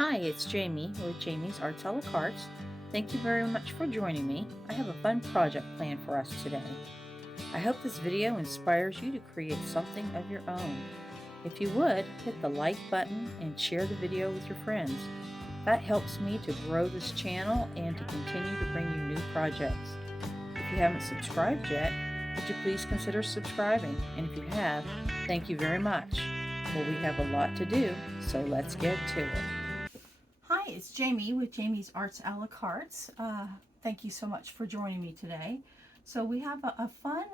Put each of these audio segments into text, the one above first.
Hi, it's Jamie with Jamie's Arts a la carte. Thank you very much for joining me. I have a fun project planned for us today. I hope this video inspires you to create something of your own. If you would, hit the like button and share the video with your friends. That helps me to grow this channel and to continue to bring you new projects. If you haven't subscribed yet, would you please consider subscribing? And if you have, thank you very much. Well, we have a lot to do, so let's get to it. Hi, it's Jamie with Jamie's Arts a la carte. Thank you so much for joining me today. So we have a fun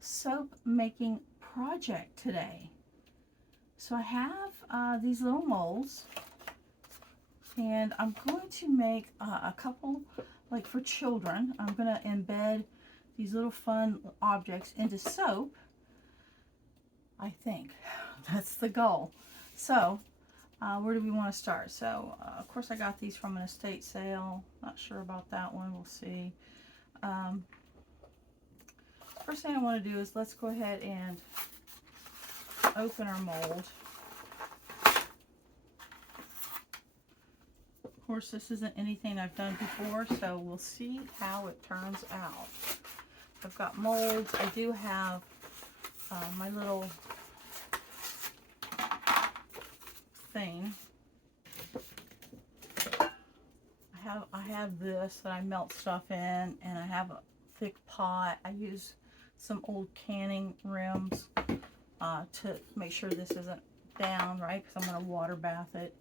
soap making project today. So I have these little molds, and I'm going to make a couple, like for children. I'm going to embed these little fun objects into soap. I think that's the goal. So where do we want to start? So of course I got these from an estate sale. Not sure about that one. We'll see. First thing I want to do is let's go ahead and open our mold. Of course, this isn't anything I've done before, so we'll see how it turns out. I've got molds. I do have my little thing. I have this that I melt stuff in, and I have a thick pot. I use some old canning rims to make sure this isn't down, right? Because I'm going to water bath it.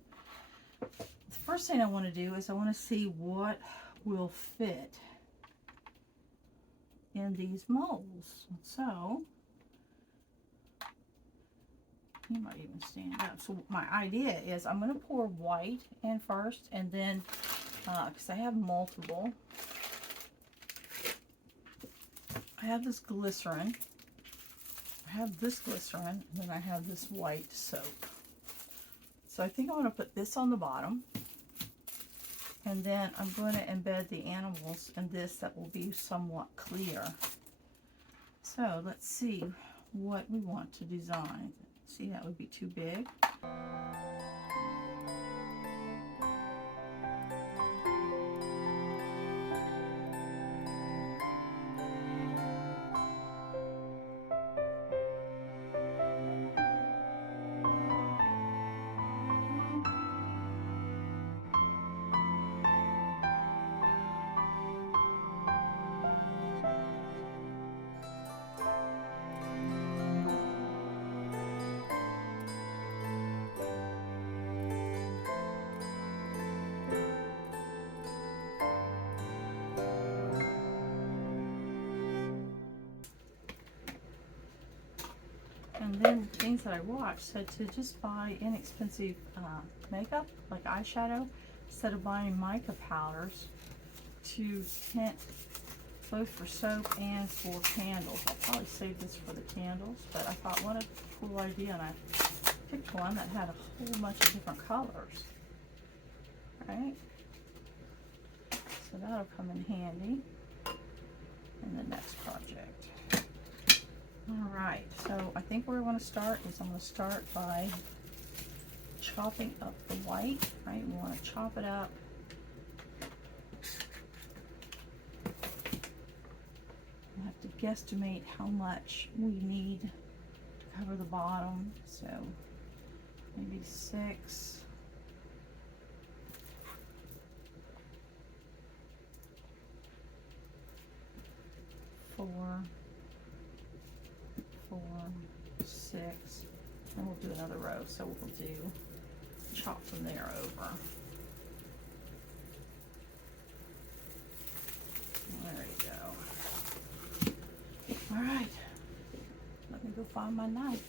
The first thing I want to do is I want to see what will fit in these molds. So you might even stand up. So my idea is I'm going to pour white in first, and then because I have multiple, I have this glycerin, I have this glycerin, and then I have this white soap. So I think I want to put this on the bottom, and then I'm going to embed the animals in this that will be somewhat clear. So let's see what we want to design. See, that would be too big. And then things that I watched said to just buy inexpensive makeup, like eyeshadow, instead of buying mica powders to tint both for soap and for candles. I'll probably save this for the candles, but I thought, what a cool idea, and I picked one that had a whole bunch of different colors. Right? So that'll come in handy in the next project. Alright, so I think where I want to start is I'm going to start by chopping up the white, right? We want to chop it up. I have to guesstimate how much we need to cover the bottom, so maybe 6. Four, 6, and we'll do another row, so we'll do chop from there over. There you go. All right, let me go find my knife.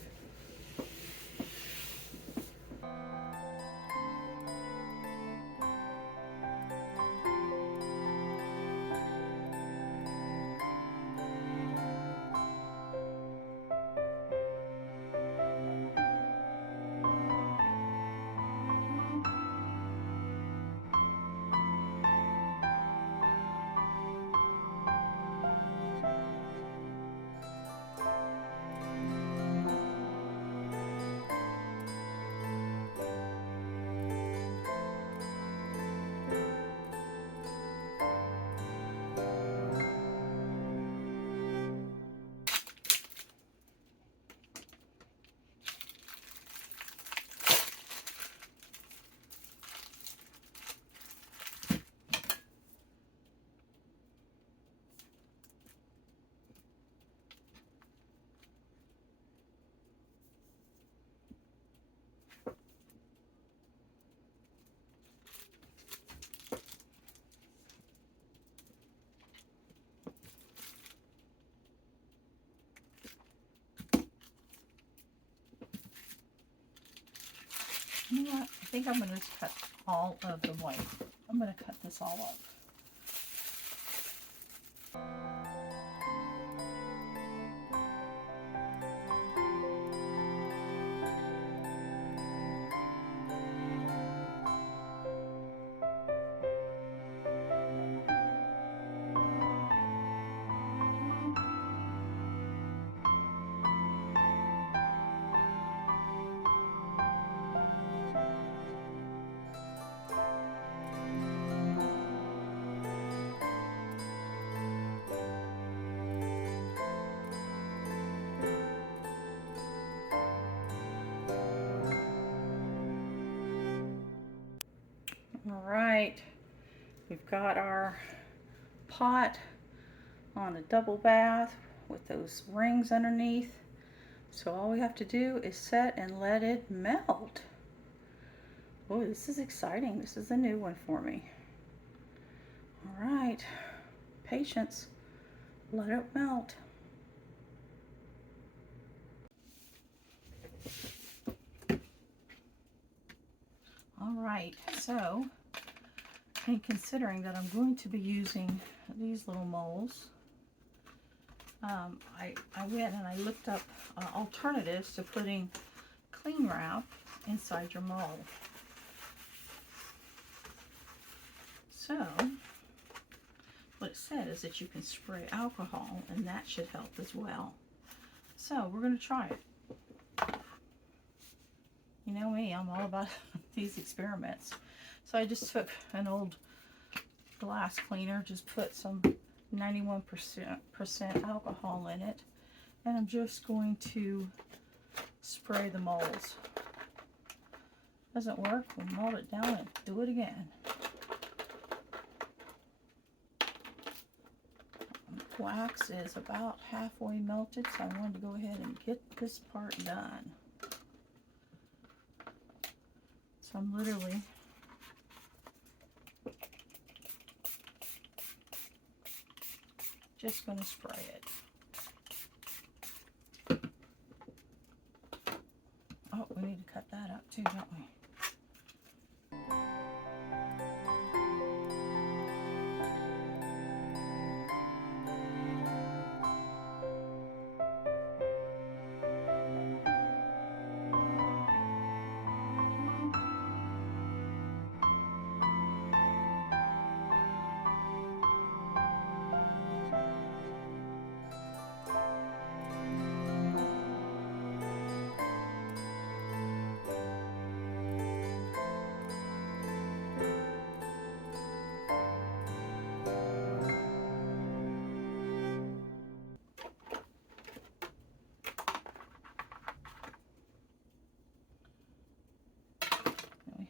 think I'm going to cut all of the white. I'm going to cut this all up. All right, we've got our pot on a double bath with those rings underneath. So all we have to do is set and let it melt. Oh, this is exciting. This is a new one for me. All right, patience. Let it melt. All right, so, and considering that I'm going to be using these little molds, I went and I looked up alternatives to putting cling wrap inside your mold. So, what it said is that you can spray alcohol, and that should help as well. So, we're going to try it. You know me, I'm all about these experiments. So I just took an old glass cleaner, just put some 91% alcohol in it, and I'm just going to spray the molds. Doesn't work, we'll mold it down and do it again. Wax is about halfway melted, so I wanted to go ahead and get this part done. So I'm literally just going to spray it. Oh, we need to cut that up too, don't we?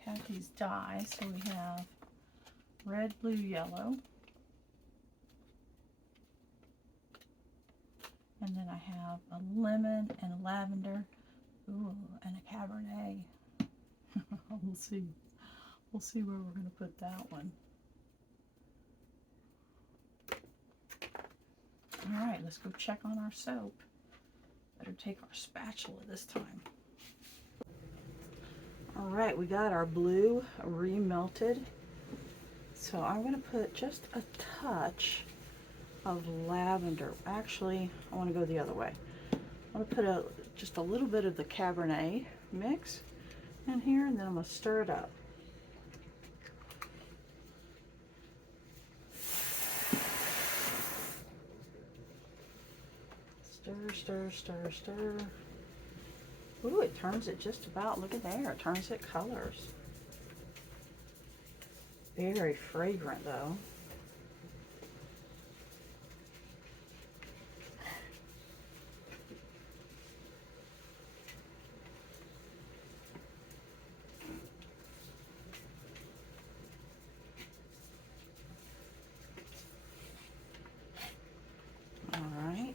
Have these dyes, so we have red, blue, yellow, and then I have a lemon and a lavender, ooh, and a cabernet. We'll see where we're going to put that one. All right, let's go check on our soap. Better take our spatula this time. All right, we got our blue remelted. So I'm going to put just a touch of lavender. Actually, I want to go the other way. I'm going to put just a little bit of the Cabernet mix in here, and then I'm going to stir it up. Stir, stir, stir, stir. Ooh, it turns it just about, look at there, it turns it colors. Very fragrant though. All right.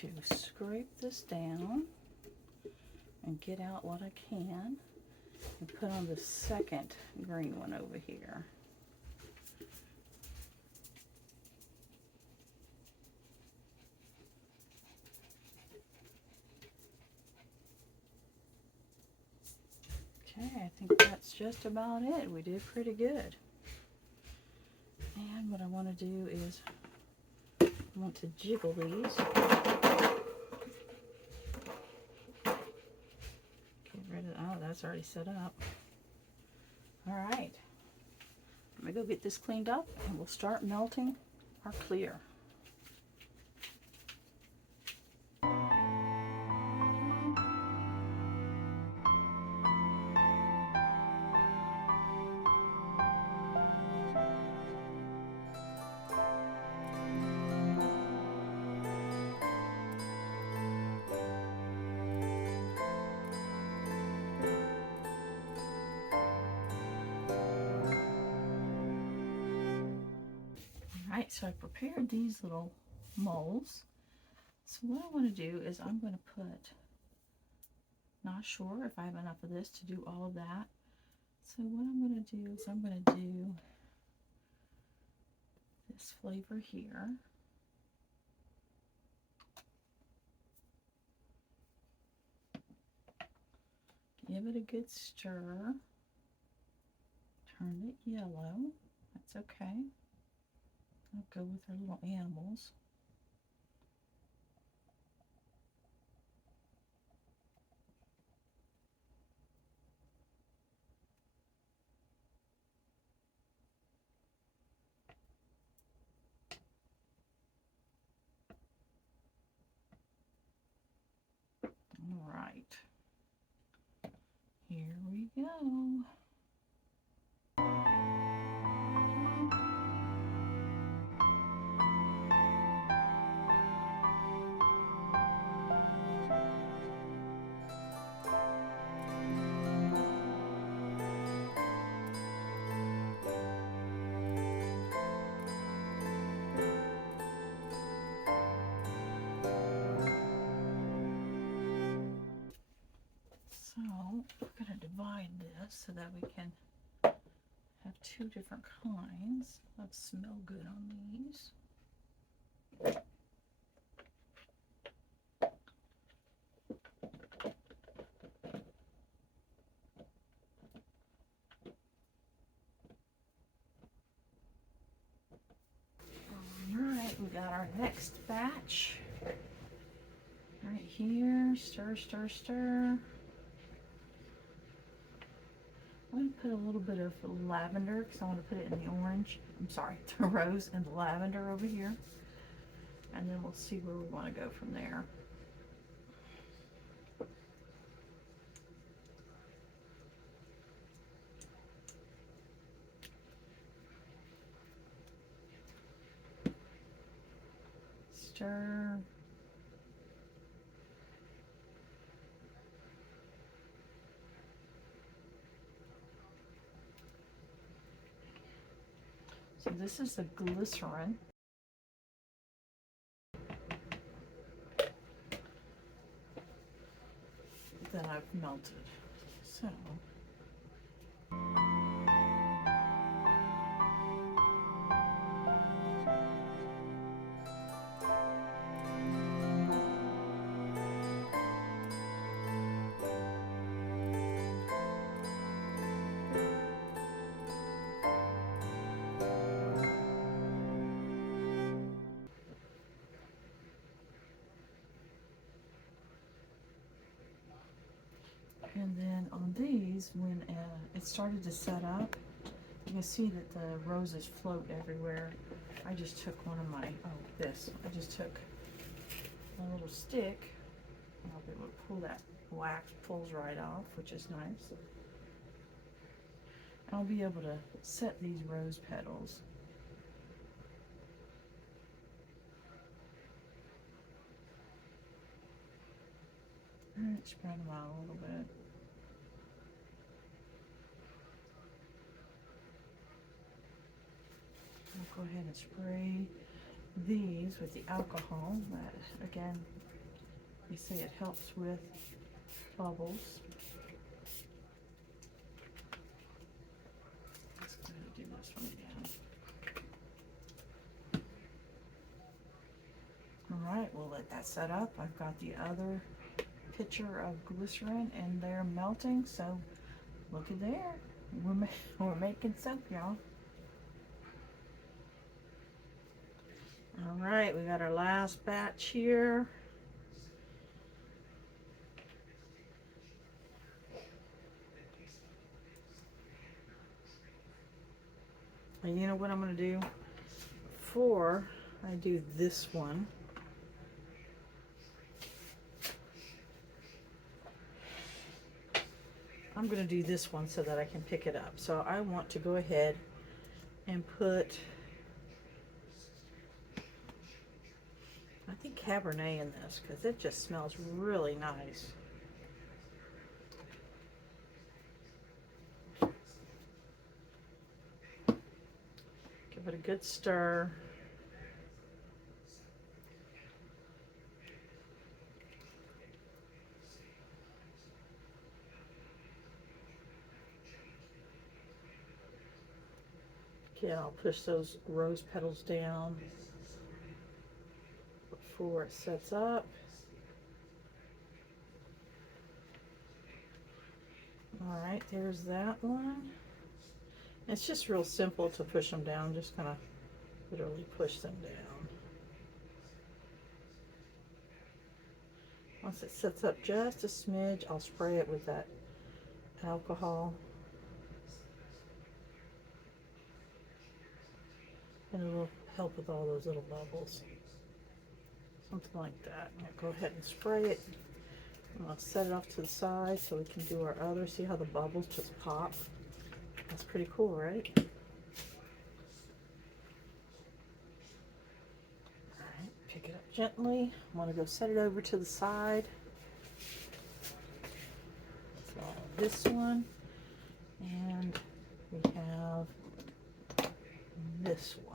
to scrape this down and get out what I can and put on the second green one over here. Okay, I think that's just about it. We did pretty good. And what I want to do is I want to jiggle these. Get rid of, oh, that's already set up. All right. I'm going to go get this cleaned up and we'll start melting our clear. Alright, so I prepared these little molds. So what I want to do is I'm going to put, not sure if I have enough of this to do all of that. So what I'm going to do is I'm going to do this flavor here. Give it a good stir. Turn it yellow. That's okay. I'll go with our little animals. All right. Here we go. So we're going to divide this so that we can have two different kinds. That smell good on these. Alright, we got our next batch. Right here, stir, stir, stir. I'm going to put a little bit of lavender because I want to put it in the orange. I'm sorry, the rose and the lavender over here. And then we'll see where we want to go from there. Stir. So this is the glycerin. That I've melted. So and then on these, when it started to set up, you can see that the roses float everywhere. I just took one of my, I just took a little stick, and I'll be able to pull that wax, pulls right off, which is nice. And I'll be able to set these rose petals. And spread them out a little bit. I'll go ahead and spray these with the alcohol. That, again, They say it helps with bubbles. Let's go ahead and do this one again. All right, we'll let that set up. I've got the other pitcher of glycerin and they're melting, so look at there. We're making soap, y'all. All right, we got our last batch here. And you know what I'm going to do? Before I do this one, I'm going to do this one so that I can pick it up. So I want to go ahead and put, I think, Cabernet in this because it just smells really nice. Give it a good stir. Okay, I'll push those rose petals down before it sets up. All right, there's that one. It's just real simple to push them down, just kind of literally push them down. Once it sets up just a smidge, I'll spray it with that alcohol. And it'll help with all those little bubbles. Something like that. Now go ahead and spray it. I'm going to set it off to the side so we can do our other. See how the bubbles just pop? That's pretty cool, right? Alright, pick it up gently. I want to go set it over to the side. So this one. And we have this one.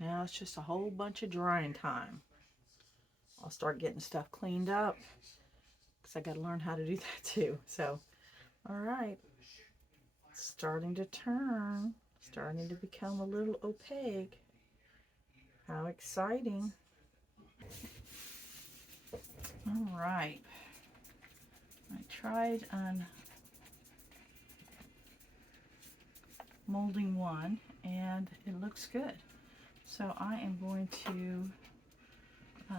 Now it's just a whole bunch of drying time. I'll start getting stuff cleaned up because I got to learn how to do that too. So, all right, it's starting to turn, starting to become a little opaque. How exciting. All right, I tried on molding one and it looks good. So I am going to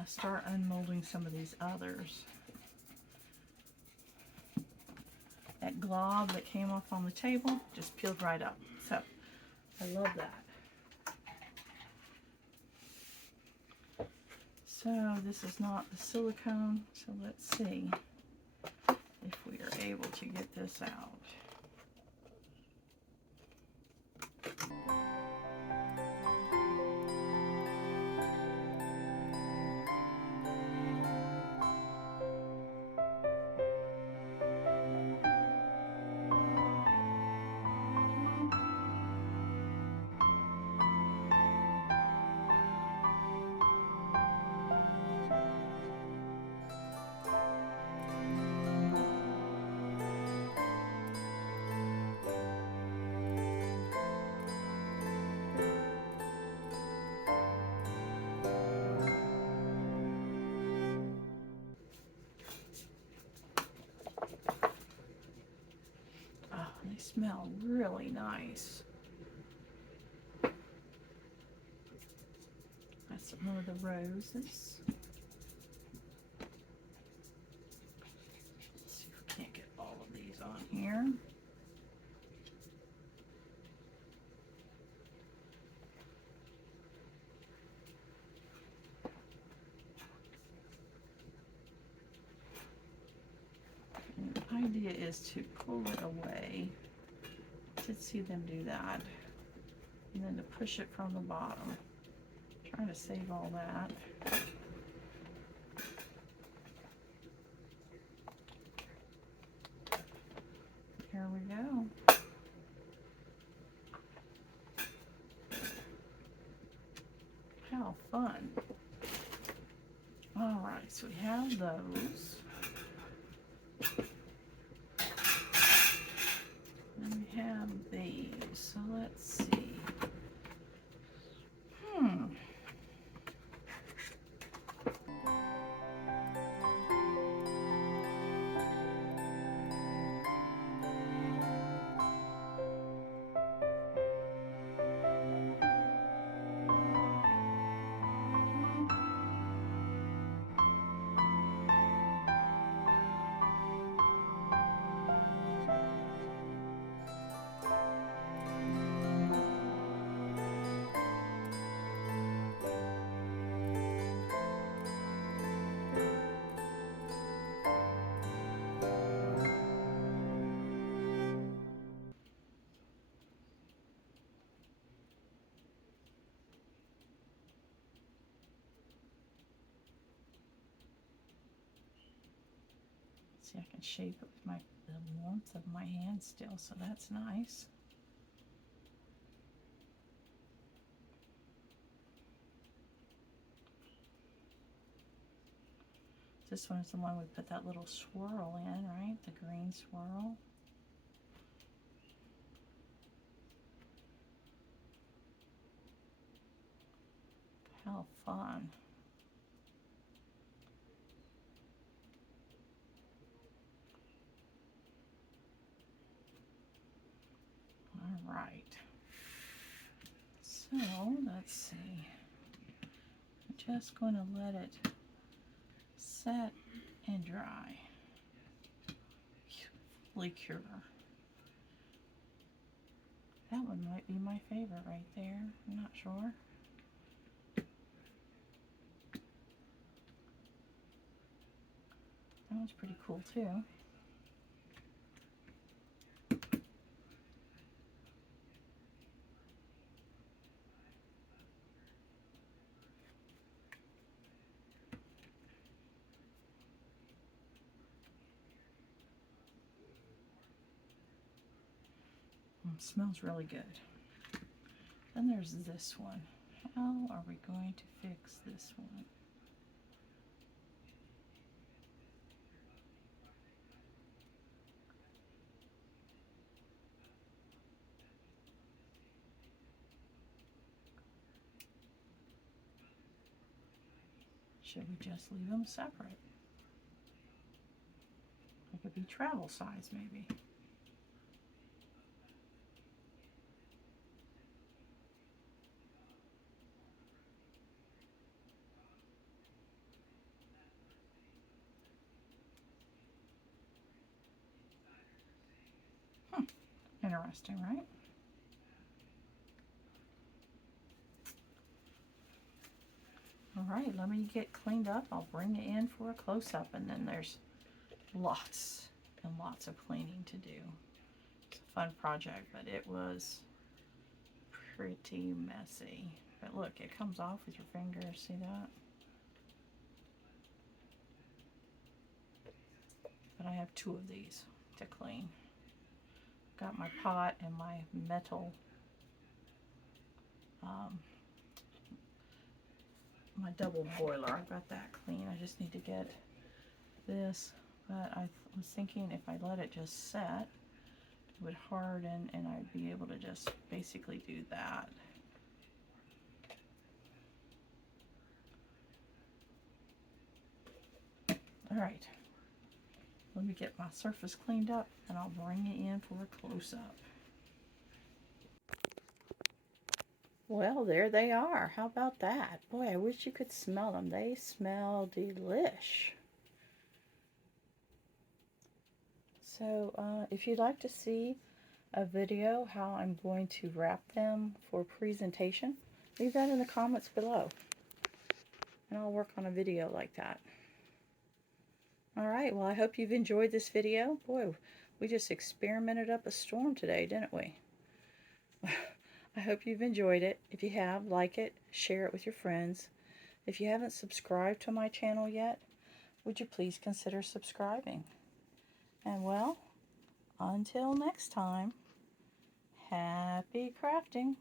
start unmolding some of these others. That glob that came off on the table just peeled right up. So I love that. So this is not the silicone. So let's see if we are able to get this out. They smell really nice. That's one of the roses. Let's see if we can't get all of these on here. And I idea is to pull it away. I did see them do that. And then to push it from the bottom. Trying to save all that. Here we go. How fun. All right, so we have those. And we have these. So let's see. See, I can shape it with the warmth of my hand still, so that's nice. This one is the one we put that little swirl in, right? The green swirl. How fun. All right. So, let's see. I'm just going to let it set and dry. Fully cure. That one might be my favorite right there. I'm not sure. That one's pretty cool too. Smells really good. Then there's this one. How are we going to fix this one? Should we just leave them separate? It could be travel size maybe. Interesting, right? All right, let me get cleaned up. I'll bring it in for a close-up, and then there's lots and lots of cleaning to do. It's a fun project, but it was pretty messy. But look, it comes off with your fingers. See that? But I have 2 of these to clean. Got my pot and my metal my double boiler. I got that clean. I just need to get this. But I was thinking if I let it just set, it would harden and I'd be able to just basically do that. All right. Let me get my surface cleaned up and I'll bring it in for a close-up. Well, there they are. How about that? Boy, I wish you could smell them. They smell delish. So if you'd like to see a video how I'm going to wrap them for presentation, leave that in the comments below. And I'll work on a video like that. All right, well, I hope you've enjoyed this video. Boy, we just experimented up a storm today, didn't we? I hope you've enjoyed it. If you have, like it, share it with your friends. If you haven't subscribed to my channel yet, would you please consider subscribing? And well, until next time, happy crafting.